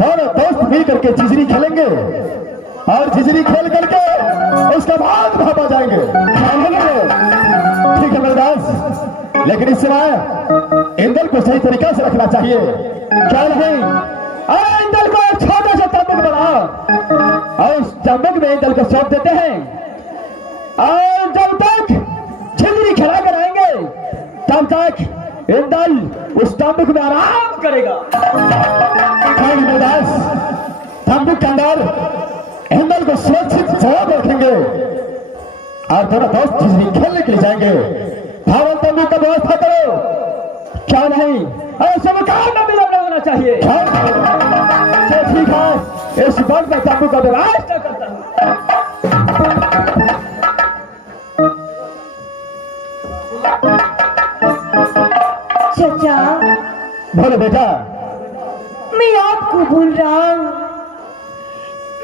दोनों दोस्त मिल करके झिझरी खेलेंगे और झिझरी खेल करके उसके बाद वहां पर जाएंगे? ठीक है बलदास, लेकिन इस समय इंदल को सही तरीका से रखना चाहिए। क्या नहीं, अरे इंदल को एक छोटा सा तंबूक बनाओ और उस तंबूक में इंदल को सौंप देते हैं और जब तक झिझरी खिला कर आएंगे तब तक इंदल उस तंबूक में आराम करेगा। बलदास, तंबू के अंदर हिंदल को सुरक्षित जवाब रखेंगे और दोनों दोस्त खिचड़ी खेलने के लिए जाएंगे। धावल तंबू का व्यवस्था करो। क्या नहीं, अरे शुभकामना में विलंब होना चाहिए। तो ठीक है, इस वक्त में तंबू का व्यवस्था करता हूँ। चाचा, बोलो बेटा। मैं आपको भूल रहा हूँ।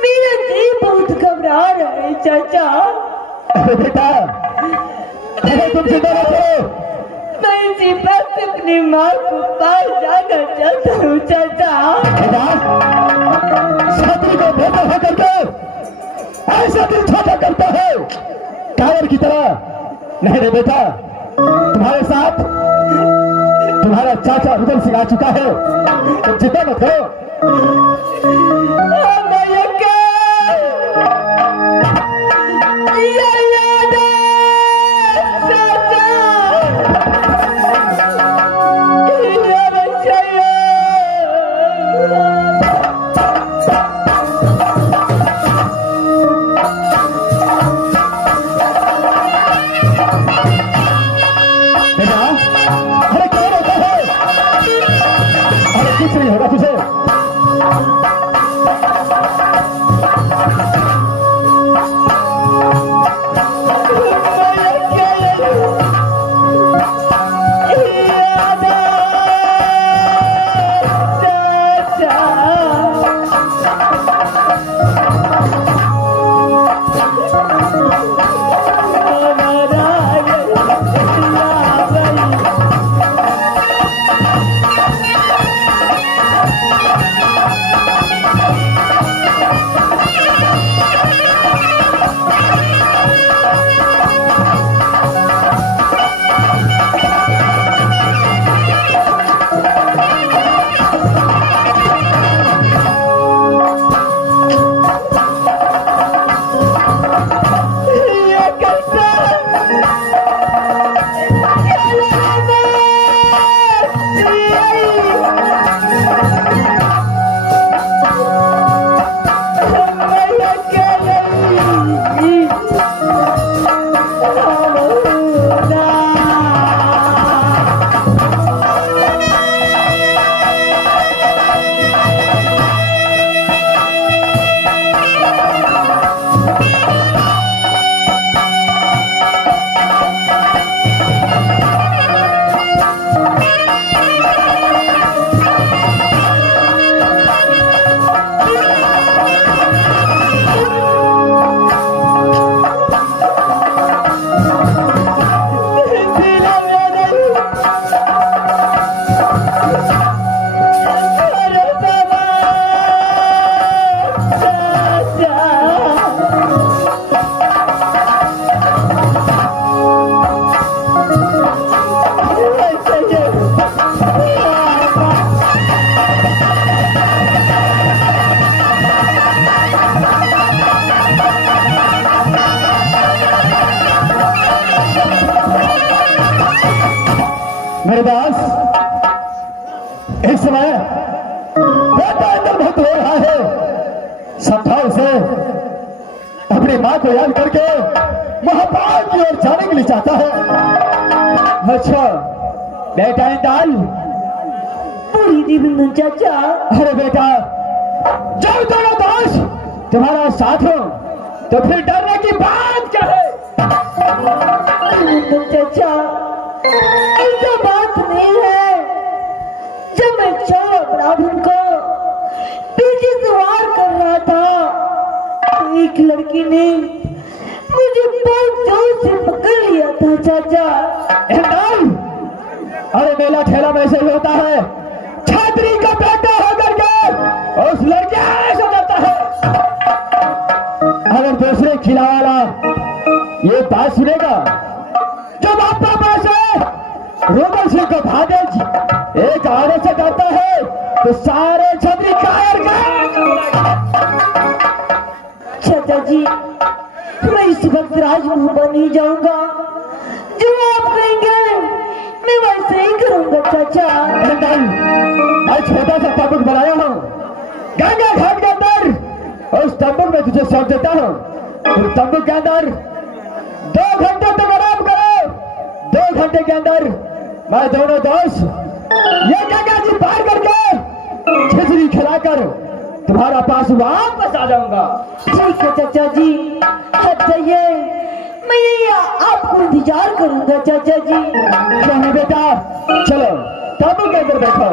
मेरा जी बहुत घबरा रहा है चाचा। अरे बेटा, अरे तुम चिंता मत करो। मैं इसी वक्त अपनी माँ को पास जाकर चाहता हूँ चाचा। बेटा, छात्री को बेटा होकर के ऐसा दिल छोटा करता है कायर की तरह। नहीं रे बेटा, तुम्हारे साथ तुम्हारा चाचा रुदल सिंह आ चुका है, तुम चिंता मत करो। अरे क्या होता है? अरे कुछ नहीं होगा तुझे। मेरे दास, इस समय बेटा अंदर बहुत रो रहा है। संभाव से अपनी माँ को याद करके महापाल की ओर जाने के लिए चाहता है। अच्छा बेटा इंदाल, पूरी दिव्य चाचा। अरे बेटा, जब दोनों दोस्त तुम्हारा साथ हो तो फिर डरने की बात क्या है? चाचा, ऐसा बात नहीं है। जब मैं चौरा ब्राह्मण को पीछे से वार कर रहा था तो एक लड़की ने मुझे बहुत जोर से पकड़ लिया था चाचा। इंदाल, अरे मेला ठेला में ऐसे ही होता है। छात्री का बेटा होकर के उस लड़के ऐसा करता है। अगर दूसरे खिलावाला ये बात सुनेगा, जब आपका पास है रुदल सिंह को भादेज एक औरत से डरता है तो सारे छतरी कायर का। चाचा जी, मैं इस वक्त राजमहल बन जाऊंगा। जो आप कहेंगे मैं वैसे ही करूंगा चाचा। मैं छोटा सा ताबूत बनाया हूँ, गंगा घाट के अंदर उस तंबू में तुझे सौंप देता हूँ। तुम तंबू के अंदर 2 घंटे तक आराम करो। 2 घंटे के अंदर मैं दोनों दोस्त ये गंगा जी पार करके खिचड़ी खिलाकर तुम्हारा पास वापस आ जाऊंगा। ठीक है चाचा जी, हट जाइए, मैं यही आपको इंतजार करूंगा चाचा जी। नहीं बेटा, चलो तंबू के अंदर बैठो।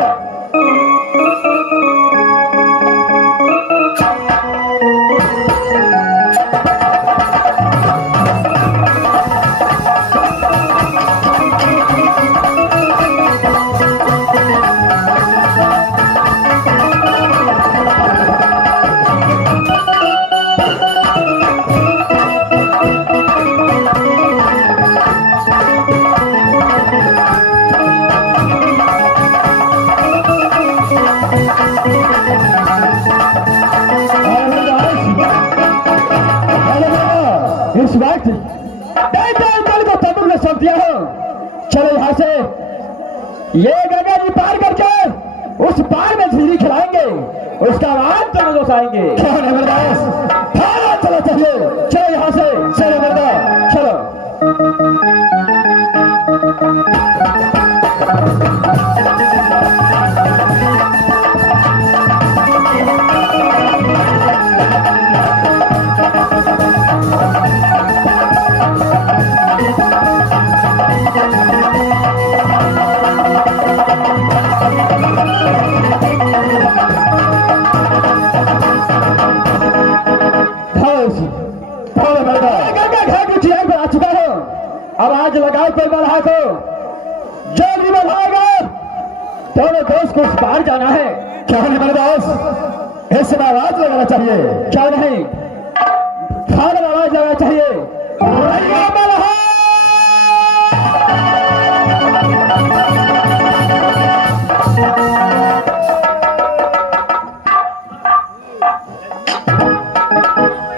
इस वक्त दल को तंबू में सौंप दिया हो। चलो यहाँ से ये गंगा जी पार करके उस पार में झीली खिलाएंगे, उसका बाद दोनों दोस्त आएंगे। कौन है मरदास? थाना चलो चाहिए। चलो यहाँ से, चलो मरदा, चलो। गंगा घाट की पर आ चुका हो। अब आज लगाओ कोई बढ़ा को, जो भी बढ़ाएगा दोनों दोस्त को उस पार जाना है। क्या नहीं मेरे दोस्त, इस समय आवाज लगाना चाहिए। क्या नहीं, खाने में आवाज लगाना चाहिए। भैया मल्हार!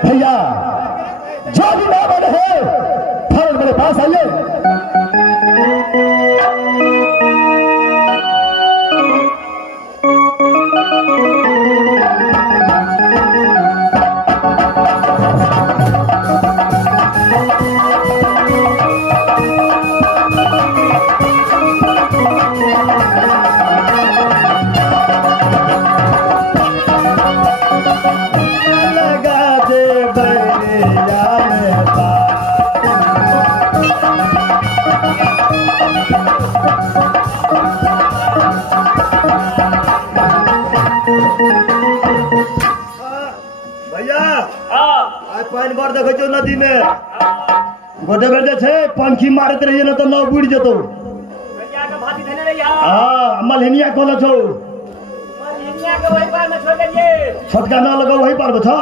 भैया जो भी नाम है फौरन मेरे पास आइए। पानी भर देखो जो नदी में गोदे बेटे छे पंखी मारत रहिए ना तो नाव बुड़ जतो। भैया का भाती धने रही हां मलहिनिया कोला छो, मलहिनिया के वही पार में छोड़ करिए। छोटका ना लगा वही पार बथा।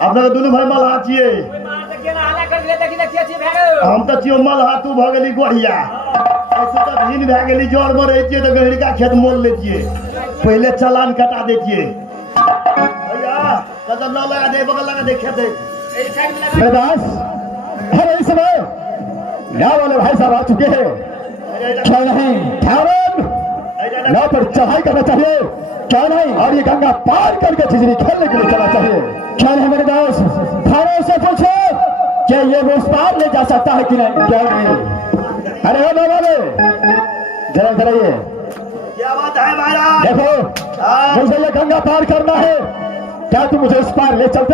अपना दोनों भाई मल हाथिए, कोई मार तक के ना हला कर ले देखि देखि अच्छी भेग। हम त चियो मल हाथू भ गेली गोढ़िया। ऐसे त भीन भ गेली जोर में रहिए तो गहरी का खेत मोल लेतिए, पहले चालान कटा देतिए। भैया कदम ना लगा दे, बगल लगा दे खेत दास। अरे इस समय गाँव वाले भाई साहब आ चुके हैं। क्या नहीं गाँव पर चढ़ाई करना चाहिए। क्या नहीं, और ये गंगा पार करके खिचड़ी खेलने के लिए चलना चाहिए। क्या नहीं मेरे दास, थाने से पूछो क्या ये वो उस पार ले जा सकता है कि नहीं। क्या नहीं, अरे हो बाबा जरा जरा ये क्या बात है महाराज? देखो मुझे ये गंगा पार करना है, क्या तुम मुझे उस पार ले चल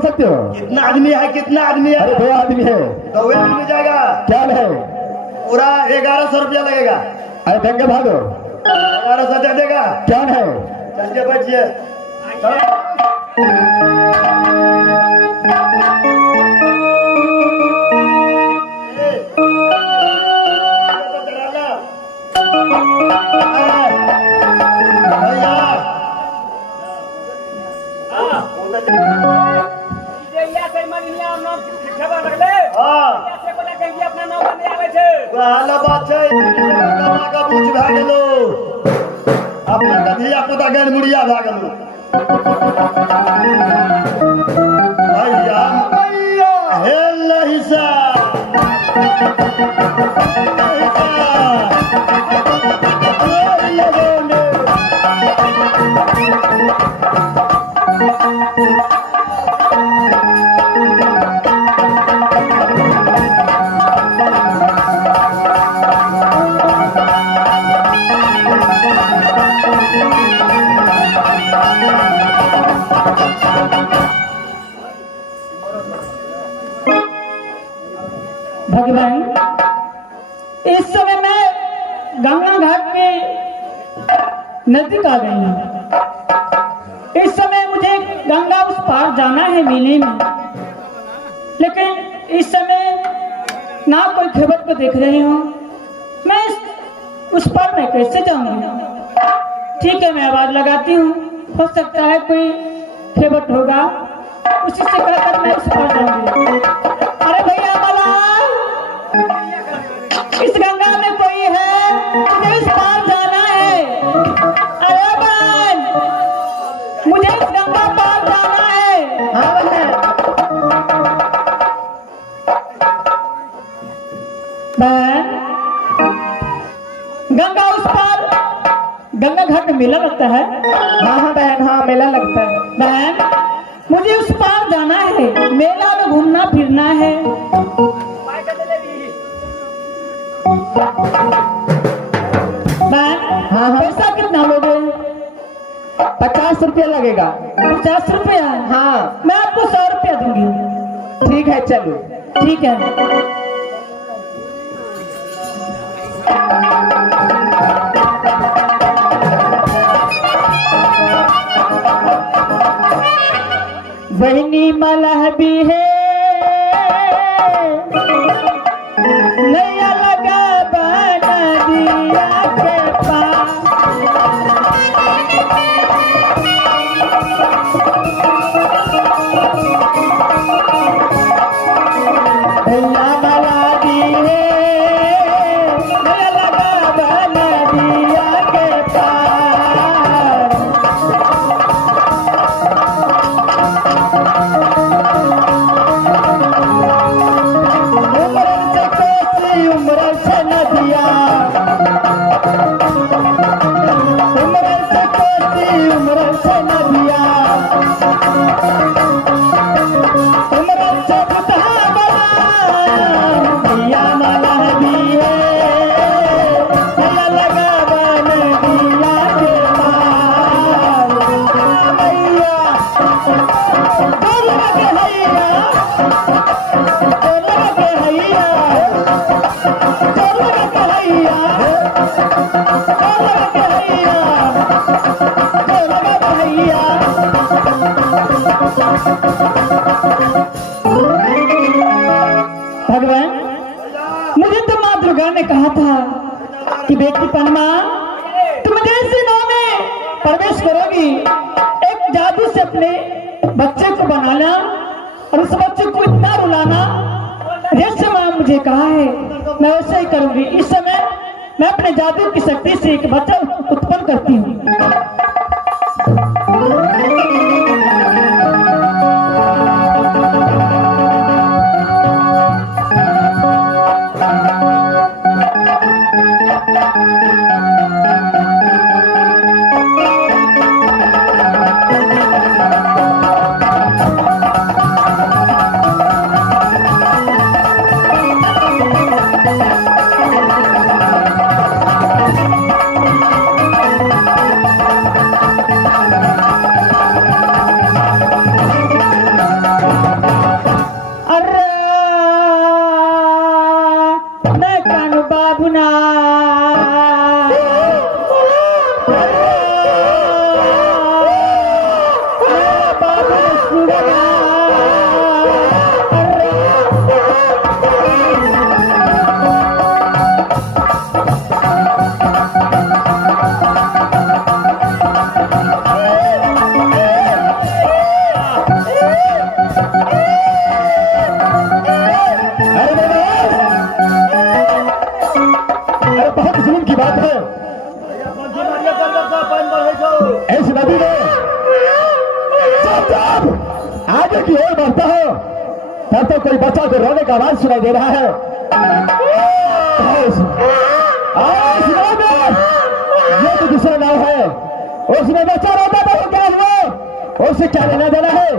सकते हो? कितना आदमी है? कितना आदमी है? अरे 2 आदमी है। 2 आदमी जाएगा? क्या है? पूरा 1100 रुपया लगेगा। अरे दंगे भागो, 1100 दे देगा? क्या है? चलिए बैठिए। या से मलहिनिया नाम खबर रख ले। हां या से बोला कहिए अपना नाम बंदे आवे छे। वाला बात है, गंगा का पूछ भा गेलो, अपना कधिया पुता गन मुड़िया भा गेलो। भैया हेल हिस्सा भगवान, इस समय मैं गंगा घाट के नजदीक आ गई हूँ। इस समय मुझे गंगा उस पार जाना है मेले में, लेकिन इस समय ना कोई खबर को देख रही हूँ। मैं उस पार मैं कैसे जाऊंगी? ठीक है, मैं आवाज लगाती हूँ, हो सकता है कोई खेवट होगा, उसी से कहकर मैं उस पार जाऊंगी। अरे भैया मलाल, इस गंगा में कोई है, मुझे इस पार जाना है। अरे बहन, मुझे इस गंगा पार जाना है। हाँ बहन। बहन, गंगा उस पार गंगा घाट में मेला लगता है। हाँ हाँ बहन, हाँ मेला लगता है। बहन, मुझे उस पार जाना है, मेला में घूमना फिरना है। बहन, हाँ हाँ, पैसा कितना लोगे? 50 रुपया लगेगा। 50 रुपया? हाँ, मैं आपको 100 रुपया दूंगी। ठीक है, चलो। ठीक है। बहनी मलह भी है, नया लगा बना दिया के पास। भैया मला दी है, नया लगा बना दिया के पास। उम्र से नदिया, उम्र से कोसी, उम्र से नदिया, उम्र से बुधा बना दिया माला दिए, नया लगा बन दिया के पार। भैया बोल के भैया, बोल के भैया, भगवान, मुझे तो माँ दुर्गा ने कहा था कि बेटी पनमा, तुम जैसे नौ में प्रवेश करोगी, एक जादू से अपने बच्चे को बनाना और उस बच्चे को इतना रुलाना जैसे माँ मुझे कहा है, मैं वैसे ही करूंगी। इस समय मैं अपने जादू की शक्ति से एक बच्चा उत्पन्न करती हूँ। ऐसी नदी में जब आगे की ओर बढ़ता हो तब तो कोई बच्चा को रोने का आवाज सुनाई दे रहा है। इस नाव में ये तो दूसरा नाव है, उसमें बच्चा रोता तो क्या हुआ, उससे क्या लेना देना है।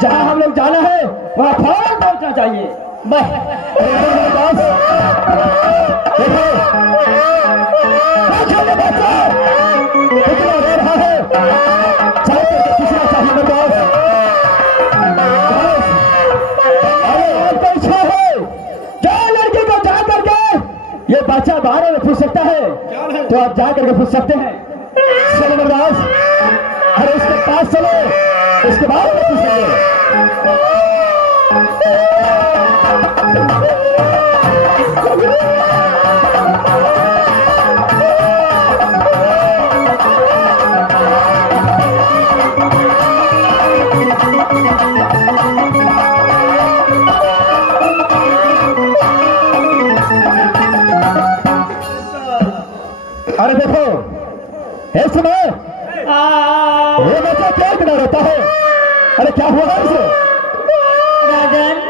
जहां हम लोग जाना है वहां फौरन पहुंचना चाहिए। लड़की पूछ सकता है तो आप जा करके पूछ सकते हैं। चलो नरदास, अरे इसके पास चलो, इसके बाद में पूछेंगे। अरे देखो, इस समय ये बच्चा क्या बिना रहता है? अरे क्या हुआ है इसे? राजन